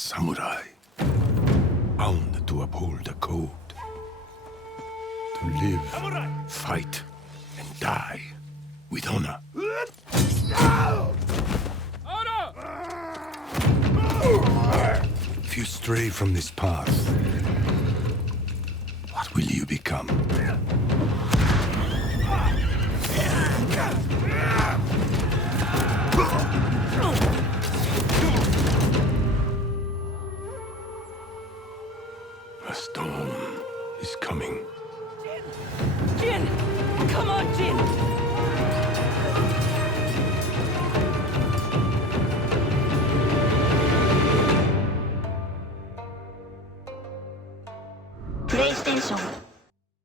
samurai, bound to uphold a code. To live, fight, and die with honor. If you stray from this path, what will you become? A storm is coming. Jin! Come on, Jin!